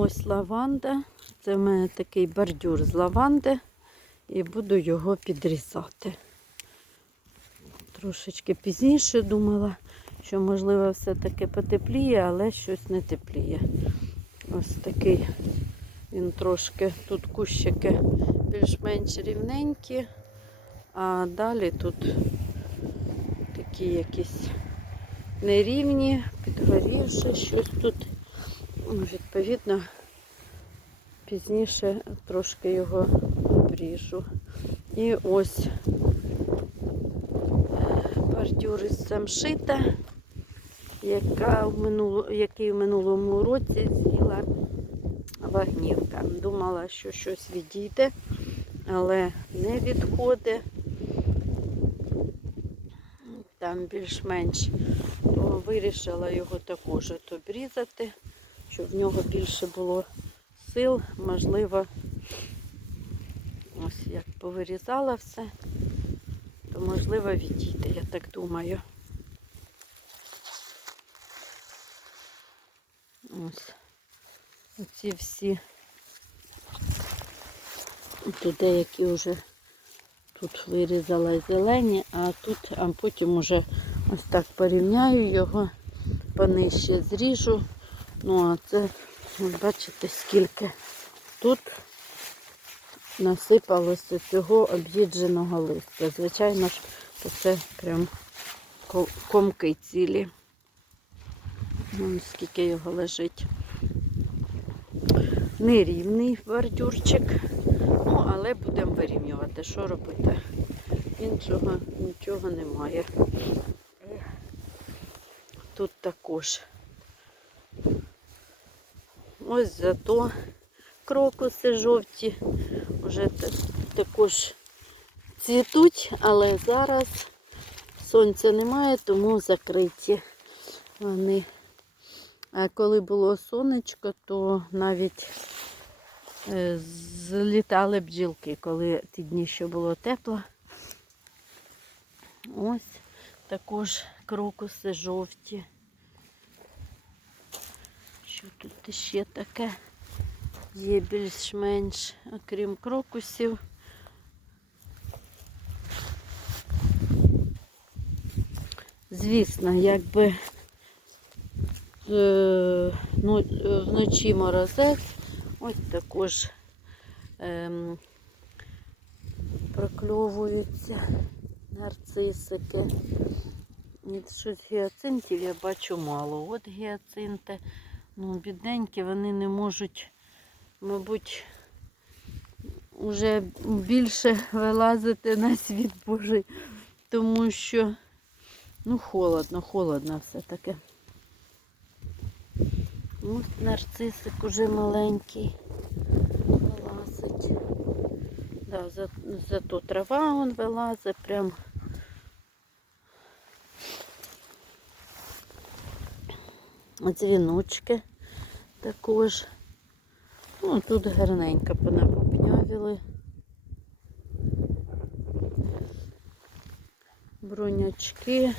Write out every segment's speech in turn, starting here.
ось лаванда. Це в мене такий бордюр з лаванди. І буду його підрізати. Трошечки пізніше думала, що можливо все-таки потепліє, але щось не тепліє. Ось такий він трошки, тут кущики більш-менш рівненькі, а далі тут такі якісь нерівні, підгорівши щось тут. Ну, Відповідно, пізніше трошки його обріжу. І ось бордюр із самшита, яка в минуло, який в минулому році з'їла вагнівка. Думала, що щось відійде, але не відходить. Там більш-менш вирішила його також обрізати, щоб в нього більше було сил, можливо, ось як повирізала все, то можливо відійде, я так думаю. Ось оці всі тут деякі вже тут вирізала зелені, а тут, а потім уже ось так порівняю його, понижче зріжу. Ну, а це, бачите, скільки тут насипалося цього об'їдженого листя. Звичайно ж, то це прям ко- комки цілі. Вон скільки його лежить. Нерівний бордюрчик. Ну, але будемо вирівнювати. Що робити? Іншого нічого немає. Тут також. Ось зато крокуси жовті вже також цвітуть, але зараз сонця немає, тому закриті вони. А коли було сонечко, то навіть е, злітали бджілки, коли ті дні ще було тепло. Ось також крокуси жовті. Що тут ще таке є більш-менш, окрім крокусів. Звісно, якби е, ну, вночі морозець, ось також ем, прокльовуються нарцисики. Щось гіацинтів я бачу мало. От гіацинти, ну, бідненькі, вони не можуть, мабуть, вже більше вилазити на світ Божий, тому що ну, холодно, холодно все-таки. Ось нарцисик уже маленький вилазить. Да, за, зато трава он вилазить прям. Дзвіночки також. Ну, тут гарненько понапопнявили. Бронячки.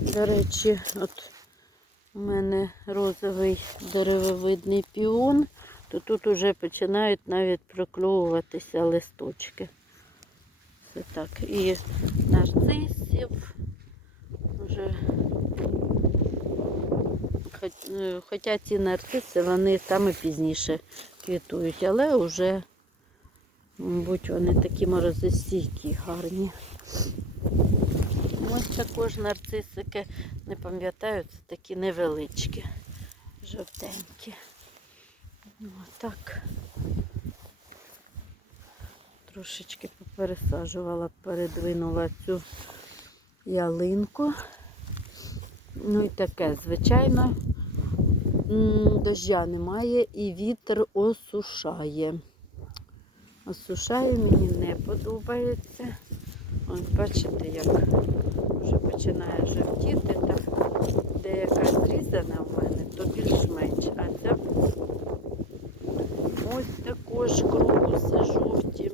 До речі, от у мене розовий деревовидний піон, то тут вже починають навіть прокльовуватися листочки. Це так. І нарцисів вже. Хоч- е, Хоча ці нарциси вони саме пізніше квітують, але вже, мабуть, вони такі морозостійкі, гарні. Ось також нарцисики, не пам'ятаю, це такі невеличкі, жовтенькі. Ну, так. Трошечки попересаджувала, передвинула цю ялинку. Ну і таке, звичайно, дождя немає і вітер осушає. Осушає, мені не подобається. Ось бачите, як вже починає жовтіти, так деяка зрізана в мене, то більш-менш. А ця ось також крокуси жовті.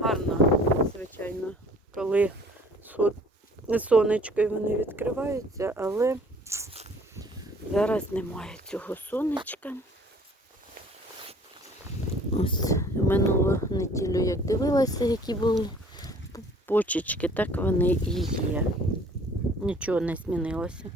Гарно, звичайно, коли сонечко вони відкриваються, але зараз немає цього сонечка. Ось минулу неділю, як дивилася, які були почечки, так вони і є. Нічого не змінилося.